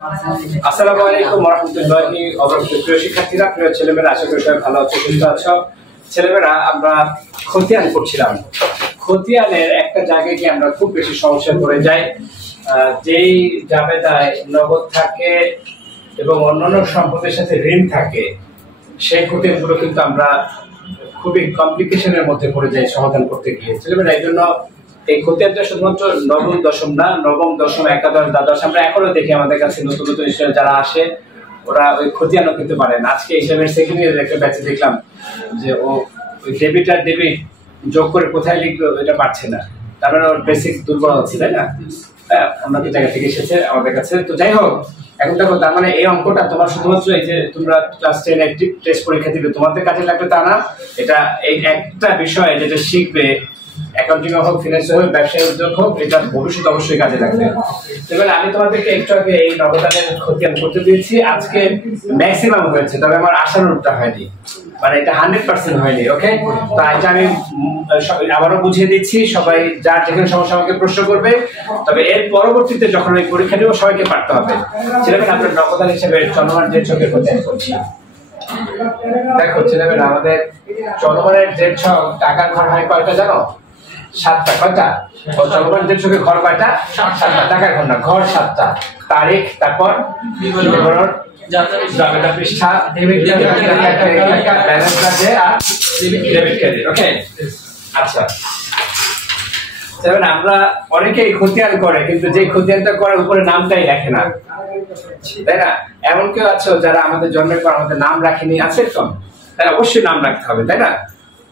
আসসালামু আলাইকুম ওয়া রাহমাতুল্লাহি ওয়া বারাকাতুহু। প্রিয় শিক্ষার্থীরা, প্রিয় ছেলেমেয়েরা, আশা করি সবাই ভালো আছো, সুস্থ আছো। ছেলেমেয়েরা, আমরা খতিয়ান করছিলাম। খতিয়ানের একটা জায়গায় গিয়ে আমরা খুব বেশি সমস্যায় পড়ে যাই। যেই জাবেদায় নগদ থাকে এবং অন্যান্য সম্পদের সাথে ঋণ থাকে, সেই খতিয়ানগুলো কিন্তু আমরা খুবই কমপ্লিকেশনের মধ্যে পড়ে যাই সমাধান করতে গিয়ে। ছেলেমেয়েরা, এই জন্য এই খতিয়ানটা শুধুমাত্র নবম দশম না, নবম দশম একাদশ দ্বাদশ আমরা এখনো দেখি আমাদের কাছে নতুন নতুন স্টুডেন্ট যারা আসে, ওরা ওই খতিয়ানও কিন্তু পারে না। আজকে হিসাবের সেকেন্ড ইয়ারের একটা ব্যাচে দেখলাম যে ও ওই ডেবিট আর ডেবিট যোগ করে কোথায় লিখবে এটা পারছে না। তার মানে ওর বেসিক দুর্বল হচ্ছে, তাই না? আমরা তো জায়গা থেকে এসেছে আমাদের কাছে। তো যাই হোক, এখন দেখো, তার মানে এই অঙ্কটা তোমার শুধুমাত্র এই যে তোমরা ক্লাস 10 একটি টেস্ট পরীক্ষা দিবে তোমাদের কাজে লাগবে তা না। এটা এই একটা বিষয় যেটা শিখবে, অ্যাকাউন্টিং হোক, ফিনান্স হোক, ব্যবসায়ী উদ্যোগ হোক, এটা ভবিষ্যতে অবশ্যই কাজে লাগবে। এবার আমি তোমাদেরকে একটু আগে এই নগদানের খতিয়ান করতে দিয়েছি। আজকে ম্যাক্সিমাম হয়েছে, তবে আমার আশানুরূপটা হয়নি, মানে এটা 100% হয়নি। ওকে, তো আজ আমি আবারও বুঝিয়ে দিচ্ছি। সবাই যার যেখানে সমস্যা আমাকে প্রশ্ন করবে, তবে এর পরবর্তীতে যখন এই পরীক্ষা দেবো সবাইকে পারতে হবে। ছেলেমেয়েরা, আমরা নগদান হিসেবে চলমান যে ছকের খতিয়ান করছি। দেখো ছেলেমেয়েরা, আমাদের চলমানের যে ছক টাকার ঘর হয় কয়টা জানো? 7টা। কয়টা? চলমান যে ছকের ঘর কয়টা? 7টা। টাকার ঘর না, ঘর 7টা। তারিখ, তারপর বিবরণ, জাবেদা পৃষ্ঠা, ব্যালেন্স আছে আর ডেবিট ক্রেডিট। ওকে, আচ্ছা। আমরা অনেকেই খতিয়ান করে, কিন্তু যে খতিয়ানটা করে উপরে নামটাই লেখে না, তাই না? এমন কেউ আছে যারা আমাদের জন্মের পর আমাদের নাম রাখেনি? আছে তো? তাই অবশ্যই নাম রাখতে হবে, তাই না?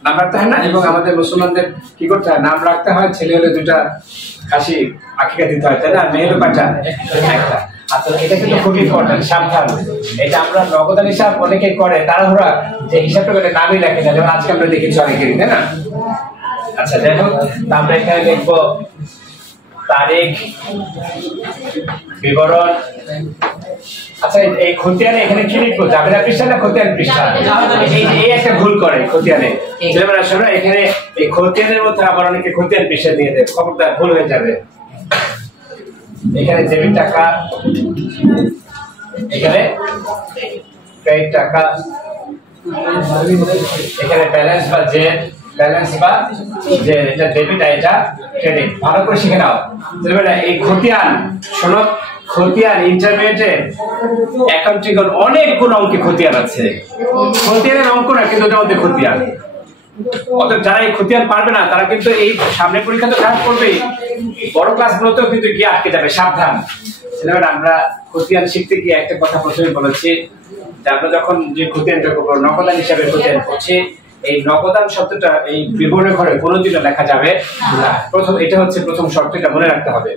নাম রাখতে হয় না? এবং আমাদের মুসলমানদের কি করতে হয়? নাম রাখতে হয়। ছেলে হলে 2টা খাসি আকিকা দিতে হয়, তাই না? মেয়ে হলে 5টা? একটা। আচ্ছা, এটা কিন্তু খুব ইম্পর্টেন্ট, সাবধান। এটা আমরা নগদান হিসাব অনেকেই করে, তাড়াহুড়া যে হিসাবটা করে নামই রাখে না, যেমন আজকে আমরা দেখেছি অনেকেরই, তাই না? আচ্ছা, যাই হোক, আমরা এখানে লিখবো তারিখ, বিবরণ। আচ্ছা, এই খতিয়ানে এখানে কি লিখবো? জাবেদা পৃষ্ঠা না খতিয়ান পৃষ্ঠা? এই একটা ভুল করে খতিয়ানে। ছেলেমেয়েরা শোনো, এখানে এই খতিয়ানের মধ্যে আবার অনেকে খতিয়ান পৃষ্ঠা দিয়ে দেয়, খবরদার, ভুল হয়ে যাবে। এখানে ডেবিট টাকা, এখানে ক্রেডিট টাকা, এখানে ব্যালেন্স বা যে ব্যালেন্স বা যে এটা ডেবিট আর এটা ক্রেডিট। ভালো করে শিখে নাও। এই খতিয়ান, শোনো, খতিয়ান ইন্টারমিডিয়েটে অ্যাকাউন্টিং এর অনেকগুলো অঙ্কে খতিয়ান আছে। খতিয়ানের অঙ্ক না, কিন্তু ওটার মধ্যে খতিয়ান। অতএব যারা এই খতিয়ান পারবে না, তারা কিন্তু এই সামনে পরীক্ষা তো খারাপ করবেই, বড় ক্লাসগুলোতেও কিন্তু গিয়ে আটকে যাবে, সাবধান। ছেলেমেয়েরা, আমরা খতিয়ান শিখতে গিয়ে একটা কথা প্রথমে বলেছি যে আমরা যখন যে খতিয়ানটা করবো, নগদান হিসাবে খতিয়ান করছি, এই নগদান শব্দটা এই বিবরণের ঘরে কোনোদিনও লেখা যাবে না। এটা হচ্ছে প্রথম শর্ত, এটা মনে রাখতে হবে।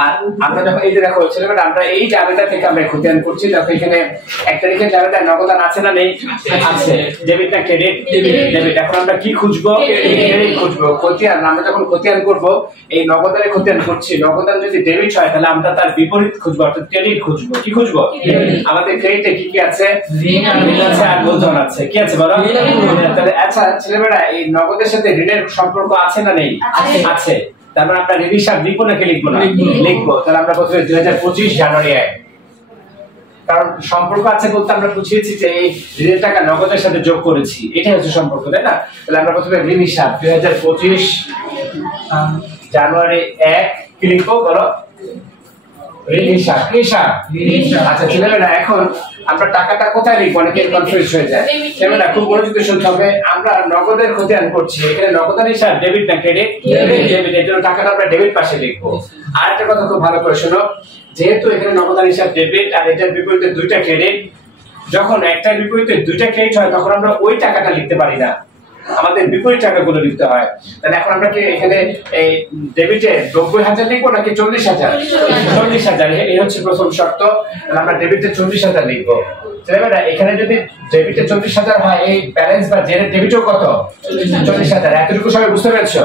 আর আমরা যখন এই যে দেখো ছেলেমেয়েরা, আমরা এই জাবেদা থেকে আমরা খতিয়ান করছি, দেখো এখানে 1 তারিখের জাবেদায় নগদান আছে না নেই? আছে। ডেবিট না ক্রেডিট? ডেবিট। এখন আমরা কি খুঁজবো? ক্রেডিট খুঁজবো। খতিয়ান আমরা যখন খতিয়ান করব, এই নগদানের খতিয়ান করছি, নগদান যদি ডেবিট হয় তাহলে আমরা তার বিপরীত খুঁজবো, অর্থাৎ ক্রেডিট খুঁজবো। কি খুঁজবো? আমাদের ক্রেডিটে কি কি আছে? ঋণ আছে আর মূলধন আছে। কি আছে বলো? তাহলে আচ্ছা ছেলেমেয়েরা, এই নগদের সাথে ঋণের সম্পর্ক আছে না নেই? আছে। তার মানে আমরা ঋণ হিসাব লিখবো নাকি লিখবো না? লিখবো। তাহলে আমরা প্রথমে 2025 জানুয়ারি 1, কারণ সম্পর্ক আছে বলতে আমরা বুঝিয়েছি যে এই ঋণের টাকা নগদের সাথে যোগ করেছি, এটাই হচ্ছে সম্পর্ক, তাই না? তাহলে আমরা প্রথমে ঋণ হিসাব 2025 জানুয়ারি 1 কি লিখবো বলো? ঋণ হিসাব। কি হিসাব? আচ্ছা ছেলেমেয়েরা, এখন আমরা টাকাটা কোথায় লিখবো? অনেকের কনফিউজ হয়ে যায়। ছেলেমেয়েরা, খুব মনোযোগ শুনতে হবে। আমরা নগদের খতিয়ান করছি, এখানে নগদান হিসাব ডেবিট না ক্রেডিট? ডেবিট। এর জন্য টাকাটা আমরা ডেবিট পাশে লিখবো। আর একটা কথা খুব ভালো করে শোনো, যেহেতু এখানে নগদান হিসাব ডেবিট আর এটার বিপরীতে 2টা ক্রেডিট, যখন একটার বিপরীতে 2টা ক্রেডিট হয় তখন আমরা ওই টাকাটা লিখতে পারি না, আমাদের বিপরীত টাকাগুলো লিখতে হয়। তাহলে এখন আমরা কি এখানে এই ডেবিটে 90,000 লিখবো নাকি 40,000? 40,000। এই হচ্ছে প্রথম শর্ত। তাহলে আমরা ডেবিটে 40,000 লিখবো। ছেলেমেয়েরা, এখানে যদি ডেবিটে 40,000 হয়, এই ব্যালেন্স বা জেনের ডেবিটও কত? 40,000। এতটুকু সবাই বুঝতে পেরেছো?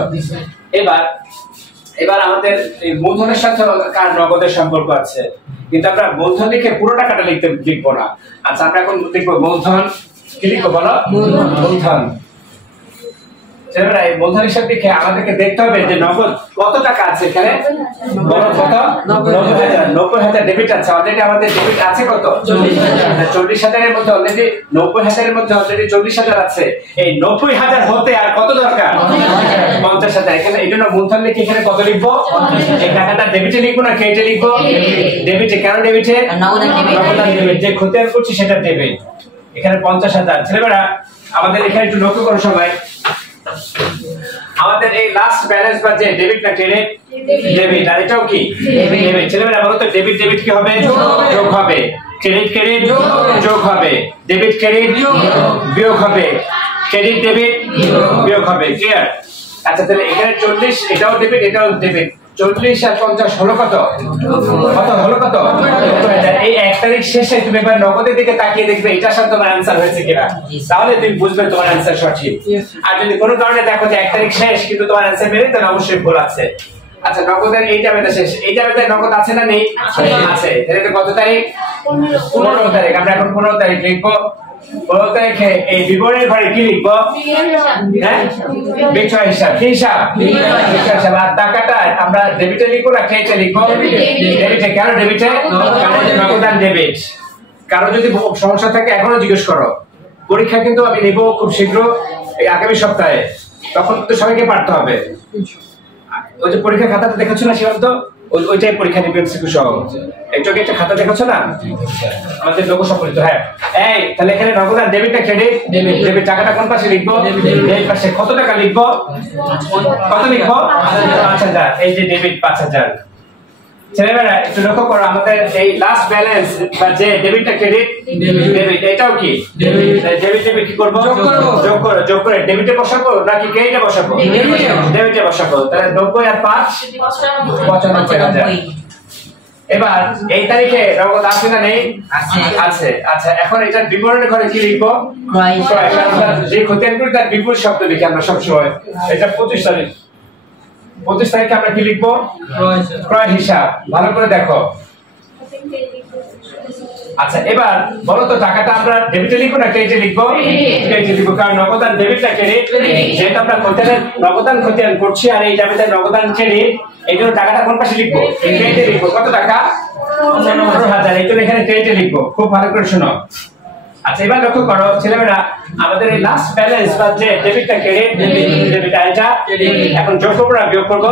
এবার আমাদের এই মূলধনের সাথে কার নগদের সম্পর্ক আছে, কিন্তু আমরা মূলধন লিখে পুরো টাকাটা লিখবো না। আচ্ছা, আমরা এখন লিখবো মূলধন। কি লিখবো বলো? মূলধন। ছেলেমেয়েরা এই মূলধন হিসাব দেখে আমাদেরকে দেখতে হবে যে নগদ কত টাকা আছে এখানে। বলো কত? 90,000। 90,000 ডেবিট আছে। অলরেডি আমাদের ডেবিট আছে কত? 40,000 এর মধ্যে অলরেডি 90,000 এর মধ্যে অলরেডি 40,000 আছে। এই 90,000 হতে আর কত দরকার? 50,000। এখানে এই জন্য মূলধন লিখে এখানে কত লিখবো? এই টাকাটা ডেবিটে লিখবো না ক্রেডিটে লিখবো? ডেবিটে। কেন ডেবিটে? নগদান ডেবিট। যে খতিয়ান করছি সেটা ডেবিট। এখানে 50,000। ছেলেমেয়েরা আমাদের এখানে একটু লক্ষ্য করো সবাই, আমাদের এই লাস্ট ব্যালেন্স বা যে ডেবিট না ক্রেডিট? ডেবিট। আর এটাও কি? ডেবিট। ছেলেমেয়েরা বলো তো ডেবিট ডেবিট কি হবে? যোগ হবে। ক্রেডিট ক্রেডিট যোগ হবে। ডেবিট ক্রেডিট বিয়োগ হবে। ক্রেডিট ডেবিট বিয়োগ হবে। ক্লিয়ার? আচ্ছা তাহলে এখানে 40, এটাও ডেবিট এটাও ডেবিট। 40 আর 50 হলো কত? কত হলো কত? এই 1 তারিখ শেষে তুমি এবার নগদের দিকে তাকিয়ে দেখবে এটার সাথে তোমার অ্যানসার হয়েছে কিনা, তাহলে তুমি বুঝবে তোমার অ্যানসার সঠিক। আর যদি কোনো কারণে দেখো যে 1 তারিখ শেষ কিন্তু তোমার অ্যানসার মেরে, তাহলে অবশ্যই ভুল আছে। আচ্ছা নগদের এইটা বেদা শেষ, এইটা বেদা নগদ আছে না নেই? আছে। তাহলে কত তারিখ? 15 তারিখ। আমরা এখন 15 তারিখ লিখবো। 15 তারিখে এই বিবরণের ঘরে কি লিখবো? হ্যাঁ, বিক্রয় হিসাব। কি হিসাব? বিক্রয় হিসাব। আর টাকাটা আমরা ডেবিটে লিখবো না ক্রেডিটে লিখবো? ডেবিটে। কেন ডেবিটে? কারণ নগদান ডেবিট। কারো যদি সমস্যা থাকে এখনো জিজ্ঞেস করো। পরীক্ষা কিন্তু আমি নিব খুব শীঘ্র, এই আগামী সপ্তাহে। তখন তো সবাইকে পারতে হবে। ওই যে পরীক্ষা খাতাটা দেখাচ্ছ না সীমান্ত, ওইটাই পরীক্ষা নিবে এমসিকিউ সহ। একটু একটা খাতা দেখাচ্ছ না আমাদের লোক সম্পর্কিত। হ্যাঁ এই তাহলে এখানে নগদ আর ডেবিট না ক্রেডিট? ডেবিট। টাকাটা কোন পাশে লিখবো? এই পাশে। কত টাকা লিখবো? কত লিখবো? 5,000। এই যে ডেবিট 5,000। ছেলেমেয়েরা একটু লক্ষ্য করো, আমাদের এই লাস্ট ব্যালেন্স বা যে ডেবিটটা ক্রেডিট? ডেবিট। এটাও কি? ডেবিট। ডেবিট কি করবো? যোগ করো। যোগ করে ডেবিটে বসাবো নাকি ক্রেডিটে বসাবো? ডেবিটে বসাবো। তাহলে 90 আর 5 95,000। এবার এই তারিখে নগদ আছে না নেই? আছে। আচ্ছা এখন এটার বিবরণের ঘরে কি লিখবো? যে খতিয়ান করি তার বিপরীত শব্দ লিখি আমরা সবসময়। এটা 25 তারিখ। 25 তারিখে আমরা কি লিখবো? ক্রয় হিসাব। ভালো করে দেখো। আচ্ছা এবার বলো তো টাকাটা আমরা ডেবিটে লিখবো না ক্রেডিটে লিখবো? ক্রেডিটে লিখবো। কারণ নগদান ডেবিট না ক্রেডিট? যেহেতু আমরা খতিয়ানের নগদান খতিয়ান করছি আর এই ডেবিটে নগদান ক্রেডিট, এই জন্য টাকাটা কোন পাশে লিখবো? ক্রেডিটে লিখবো। কত টাকা? 15,000। এই জন্য এখানে ক্রেডিটে লিখবো। খুব ভালো করে শোনো। আচ্ছা এবার লক্ষ্য করো ছেলেমেয়েরা, আমাদের এই লাস্ট ব্যালেন্স বা যে ডেবিটটা ক্রেডিট? ডেবিট। আর এটা এখন যোগ করবো না বিয়োগ করবো?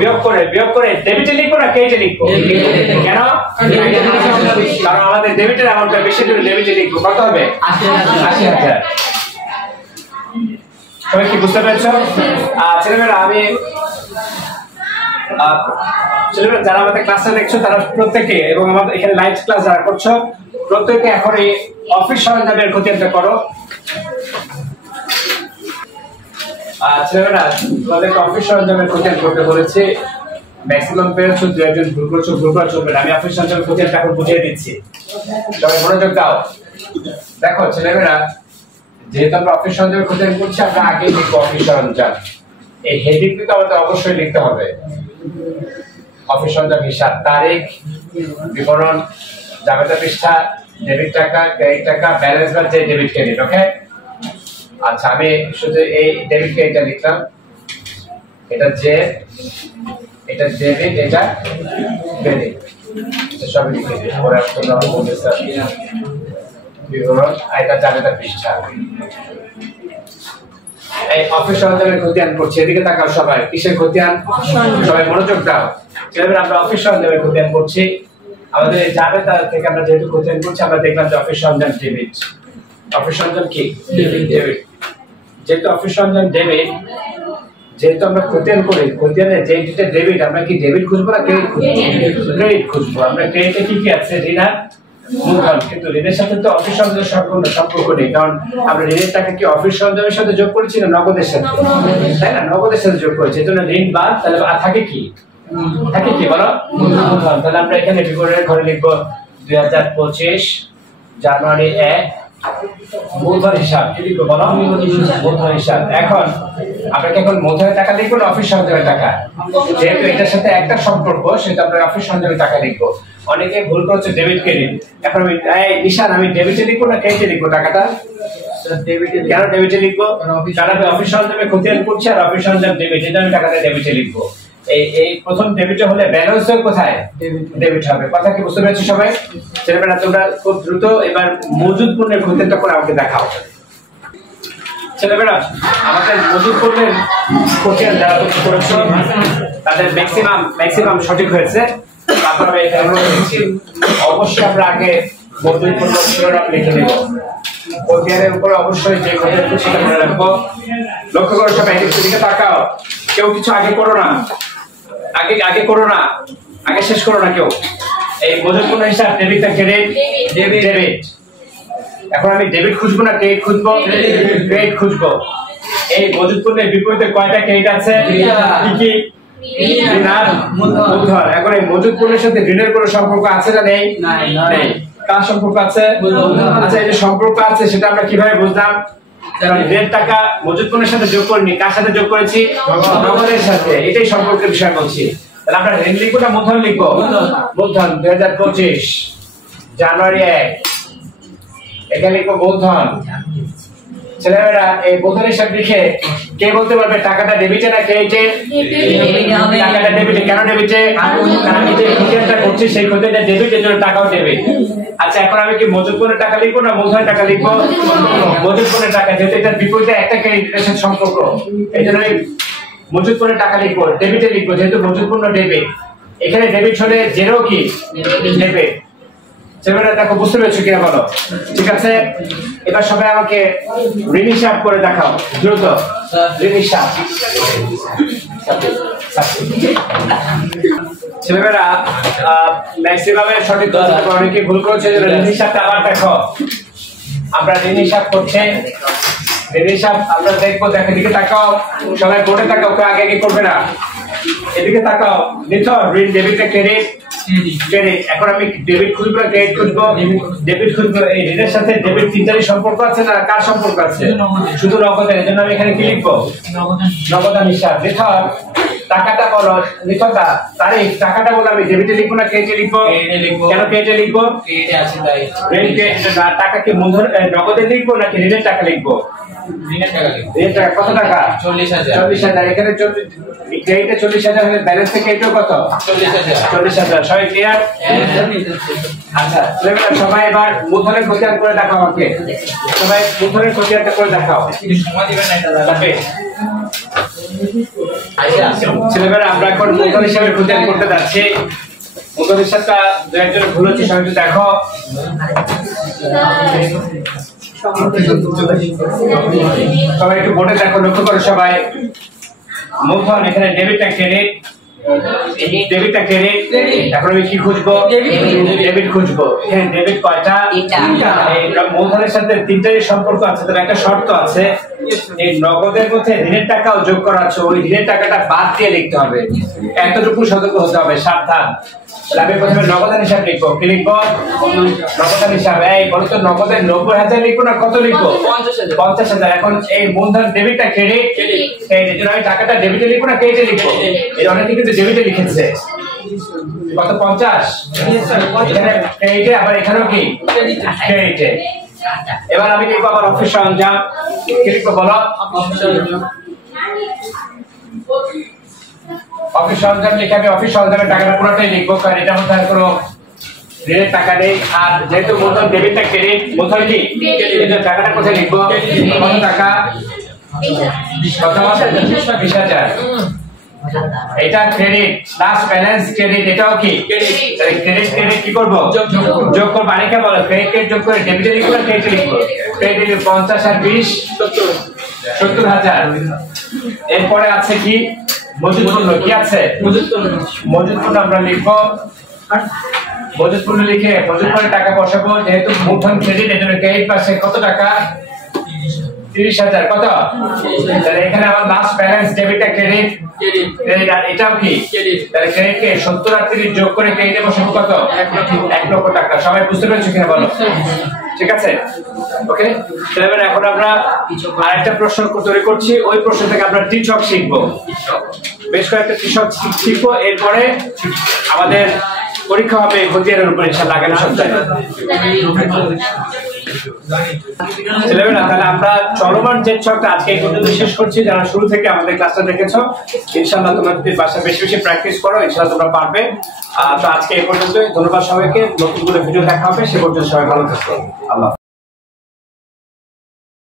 বিয়োগ করে ডেবিটে লিখবো না ক্রেডিটে লিখবো? কেন? কারণ আমাদের ডেবিটের অ্যামাউন্টটা বেশি, করে ডেবিটে লিখবো। কত হবে? 80,000। সবাই কি বুঝতে পেরেছো? ছেলেমেয়েরা আমি ছেলেমেয়েরা যারা আমাদের ক্লাসে দেখছো তারা প্রত্যেকে, এবং আমাদের এখানে লাইভ ক্লাস যারা করছো প্রত্যেকে এখন এই অফিস সরঞ্জামের খতিয়ানটা করো। ছেলেমেয়েরা তোমাদেরকে অফিস সরঞ্জামের খতিয়ান করতে বলেছে। ম্যাক্সিমাম পেরেছো, দু একজন ভুল করছো, ভুল করা চলবে না। আমি অফিস সরঞ্জামের খতিয়ানটা এখন বুঝিয়ে দিচ্ছি, সবাই মনোযোগ দাও। দেখো ছেলেমেয়েরা, যেহেতু আমরা অফিস সরঞ্জামের খতিয়ান করছি, আমরা আগে লিখবো অফিস সরঞ্জাম। এই হেডিং কিন্তু আমাদের অবশ্যই লিখতে হবে। অফিস সরঞ্জাম হিসাব, তারিখ, বিবরণ, জাবেদা পৃষ্ঠা, ডেবিট টাকা, ক্রেডিট টাকা, ব্যালেন্স বা যে ডেবিট ক্রেডিট। ওকে আচ্ছা আমি শুধু এই ডেবিট ক্রেডিটটা লিখলাম। এটা যে, এটা ডেবিট, এটা ক্রেডিট, এটা সব লিখে দিই। পরে তোমরা বলবে স্যার বিবরণ, এটা জাবেদা পৃষ্ঠা। এই অফিস সরঞ্জামের খতিয়ান করছি। এদিকে তাকাও সবাই। কিসের খতিয়ান? সবাই মনোযোগ দাও। কিভাবে আমরা অফিস সরঞ্জামের খতিয়ান করছি? আমাদের জাবেদা থেকে আমরা যেহেতু খতিয়ান করছি, আমরা দেখলাম যে অফিস সরঞ্জাম ডেবিট। অফিস সরঞ্জাম কি? ডেবিট। যেহেতু অফিস সরঞ্জাম ডেবিট, যেহেতু আমরা খতিয়ান করি, খতিয়ানে যেটা ডেবিট, আমরা কি ডেবিট খুঁজবো না ক্রেডিট খুঁজবো? ক্রেডিট খুঁজবো। আমরা ক্রেডিটে কি কি আছে? ঋণ আর মূলধন। কিন্তু ঋণের সাথে তো অফিস সরঞ্জামের সম্পর্ক নেই, কারণ আমরা ঋণের টাকা কি অফিস সরঞ্জামের সাথে যোগ করেছি না নগদের সাথে? তাই না, নগদের সাথে যোগ করেছি। এজন্য ঋণ বাদ, তাহলে থাকে কি? থাকে কি বলো? মূলধন। তাহলে আমরা এখানে বিবরণের ঘরে লিখবো 2025 জানুয়ারি 1 মূলধন হিসাব। কি লিখবো বলো? মূলধন হিসাব। এখন আমরা কি এখন মূলধনের টাকা লিখবো না অফিস সরঞ্জামের টাকা? যেহেতু এটার সাথে একটা সম্পর্ক, সেটা আমরা অফিস সরঞ্জামের টাকা লিখবো। অনেকে ভুল করছে ডেবিট ক্রেডিট। এখন আমি নিশান, আমি ডেবিটে লিখবো না ক্রেডিটে লিখবো টাকাটা? কেন ডেবিটে লিখবো? কারণ আমি অফিস সরঞ্জামে খতিয়ান করছি আর অফিস সরঞ্জাম ডেবিট, এটা আমি টাকাটা ডেবিটে লিখবো। এই প্রথম ডেবিটে হলে ব্যালেন্স কোথায়? ডেবিট হবে। কথা কি বুঝতে পেরেছি সবাই? ছেলেমেয়েরা তোমরা খুব দ্রুত এবার মজুদ পণ্যের খতিয়ানটা করে আমাকে দেখাও। ছেলেমেয়েরা আমাদের মজুদ পণ্যের খতিয়ান যারা তৈরি করেছে তাদের ম্যাক্সিমাম সঠিক হয়েছে। তারপর আমি এখানে লিখেছি, অবশ্যই আমরা আগে মজুদ পণ্য শিরোনাম লিখে নেব। খতিয়ানের উপরে অবশ্যই যে খতিয়ান সেটা মনে রাখবো। লক্ষ্য করো সবাই, এদিকে তাকাও। কেউ কিছু আগে করো না, আগে করো না, আগে শেষ করো না কেউ। এই মজুদ পণ্য হিসাব ডেবিট না ক্রেডিট? ডেবিট। এখন আমি ডেবিট খুঁজবো না ক্রেডিট খুঁজবো? ক্রেডিট খুঁজবো। এই মজুদ পণ্যের বিপরীতে কয়টা ক্রেডিট আছে? কি কি? ঋণ আর মূলধন। এখন এই মজুদ পণ্যের সাথে ঋণের কোনো সম্পর্ক আছে না নেই? নেই। কার সম্পর্ক আছে? আচ্ছা, এই যে সম্পর্ক আছে সেটা আমরা কিভাবে বুঝলাম? ঋণের টাকা মজুদ পণ্যের সাথে যোগ করিনি, কার সাথে যোগ করেছি? নগদের সাথে। এটাই সম্পর্কের বিষয় বলছি। তাহলে আমরা ঋণ লিখবো না মূলধন লিখবো? মূলধন। 2025 জানুয়ারি 1 এখানে লিখবো মূলধন। ছেলেমেয়েরা এই মূলধন হিসাব লিখে কে বলতে পারবে টাকাটা ডেবিটে না ক্রেডিটে? টাকাটা ডেবিটে। কেন ডেবিটে? কারণ আমি যে খতিয়ানটা করছি সেই খতিয়ানটা ডেবিট, এর জন্য টাকাও ডেবিট। আচ্ছা, এখন আমি কি মজুদ পণ্যের টাকা লিখবো না মূলধনের টাকা লিখবো? মজুদ পণ্যের টাকা, যেহেতু এটার বিপরীতে একটা ক্রেডিটের সাথে সম্পর্ক, এই জন্য আমি মজুদ পণ্যের টাকা লিখবো, ডেবিটে লিখবো, যেহেতু মজুদ পণ্য ডেবিট। এখানে ডেবিট হলে জেরো কি? ডেবিট। ছেলেমেয়েরা দেখো, বুঝতে পেরেছো কিনা বলো? ঠিক আছে, এবার সবাই আমাকে ঋণ হিসাব করে দেখাও দ্রুত। ঋণ হিসাব। ছেলেমেয়েরা ম্যাক্সিমামের সঠিক অনেকে ভুল করেছে। ঋণ হিসাবটা আবার দেখো, আমরা ঋণ হিসাব করছে, ঋণ হিসাব আমরা দেখবো। দেখো, এদিকে তাকাও সবাই, বোর্ডে তাকাও, আগে করবে না। এদিকে তাকাও, নিথর ঋণ ডেবিট না ক্রেডিট? ক্রেডিট। এখন আমি ডেবিট খুঁজবো না ক্রেডিট খুঁজবো? ডেবিট খুঁজবো। এই ঋণের সাথে ডেবিট তিনটারই সম্পর্ক আছে না কার সম্পর্ক আছে? শুধু নগদের। এজন্য আমি এখানে কি লিখবো? নগদান হিসাব। নিথর টাকাটা বলো, নিথরদা তারিখ টাকাটা বলো, আমি ডেবিটে লিখবো না ক্রেডিটে লিখবো? কেন ক্রেডিটে লিখবো? ক্রেডিটে আছে তাই। টাকা কি মূলধন নগদে লিখবো নাকি ঋণের টাকা লিখবো? ঋণের টাকা লিখবো। ঋণের টাকা কত টাকা? 40,000। 40,000। এখানে ক্রেডিটে 40,000 হলে ব্যালেন্স থেকে এটাও কত? 40,000। 40,000। সবাই ক্লিয়ার? আচ্ছা, সবাই এবার মূলধনের খতিয়ান করে দেখাও আমাকে। সবাই মূলধনের খতিয়ানটা করে দেখাও। সময় দিবেন না, এটা লাগবে। ছেলেমেয়েরা আমরা এখন মূলধন হিসাবে খতিয়ান করতে যাচ্ছি। মূলধন হিসাবটা দু একজনের ভুল হচ্ছে, সবাই একটু দেখো। সবাই একটু বোর্ডে দেখো, লক্ষ্য করো সবাই। মূলধন এখানে ডেবিট না ক্রেডিট? ডেবিটটা ক্রেডিট। এখন আমি কি খুঁজবো? ডেবিট খুঁজবো। এখানে ডেবিট কয়টা? মূলধনের সাথে তিনটারই সম্পর্ক আছে, তবে একটা শর্ত আছে, এই নগদের মধ্যে ঋণের টাকাও যোগ করা আছে, ওই ঋণের টাকাটা বাদ দিয়ে লিখতে হবে। এতটুকু সতর্ক হতে হবে, সাবধান। আমি প্রথমে নগদান হিসাব লিখবো। কি লিখবো? নগদান হিসাব। এই বলো তো, নগদের 90,000 লিখবো না কত লিখবো? 50,000। এখন এই মূলধন ডেবিটটা ক্রেডিট? এই জন্য আমি টাকাটা ডেবিটে লিখবো না ক্রেডিটে লিখবো? এই অনেকে কিন্তু ডেবিটে লিখেছে। কত? 50। এখানে ক্রেডিটে, আবার এখানেও কি ক্রেডিটে। এবার আমি লিখবো আবার অফিস সরঞ্জাম। কি লিখবো বলো? অফিস সরঞ্জাম লিখে আমি অফিস সরঞ্জামের টাকাটা পুরোটাই লিখবো, কারণ এটার মধ্যে আর কোনো ঋণের টাকা নেই। আর যেহেতু মূলধন ডেবিটটা ক্রেডিট, মূলধন কি? টাকাটা কোথায় লিখবো? কত টাকা? কত? 20,000। এটা ক্রেডিট, লাস্ট ব্যালেন্স ক্রেডিট, এটাও কি ক্রেডিট? ক্রেডিট কি করব? যোগ করব। আরেকটা বলো, ক্রেডিট যোগ করে ডেবিটে লিখবো না ক্রেডিটে লিখবো? ক্রেডিট 50 আর 20 70,000। এরপরে আছে কি? মজুদ পণ্য। কি আছে? মজুদ পণ্য আমরা লিখবো। মজুদ পণ্য লিখে মজুদ পণ্যের টাকা বসাবো, যেহেতু মূলধন ক্রেডিট, এজন্য ক্রেডিট পাশে কত টাকা? 30,000। কত? তাহলে এখানে আমার লাস্ট ব্যালেন্স ডেবিটটা ক্রেডিট, আর এটাও কি ক্রেডিট। তাহলে ক্রেডিটকে 70 আর 30 যোগ করে ক্রেডিটে বসাবো কত? 1 লক্ষ টাকা। সবাই বুঝতে পেরেছো কিনা বলো? ঠিক আছে, ওকে। তাহলে এখন আমরা আরেকটা প্রশ্ন তৈরি করছি, ওই প্রশ্ন থেকে আমরা ত্রিছক শিখবো। বেশ কয়েকটা ত্রিছক শিখবো। এরপরে আমাদের পরীক্ষা হবে খতিয়ানের উপর ইনশাআল্লাহ আগামী সপ্তাহে। ছেলেমেয়েরা তাহলে আমরা চলমান যে ছকটা আজকে এই পর্যন্ত শেষ করছি। যারা শুরু থেকে আমাদের ক্লাসটা দেখেছো, ইনশাআল্লাহ তোমরা যদি বাসায় বেশি বেশি প্র্যাকটিস করো, ইনশাআল্লাহ তোমরা পারবে। তো আজকে এই পর্যন্ত, ধন্যবাদ সবাইকে। নতুন করে ভিডিও দেখা হবে, সে পর্যন্ত সবাই ভালো থাকো। আল্লাহ।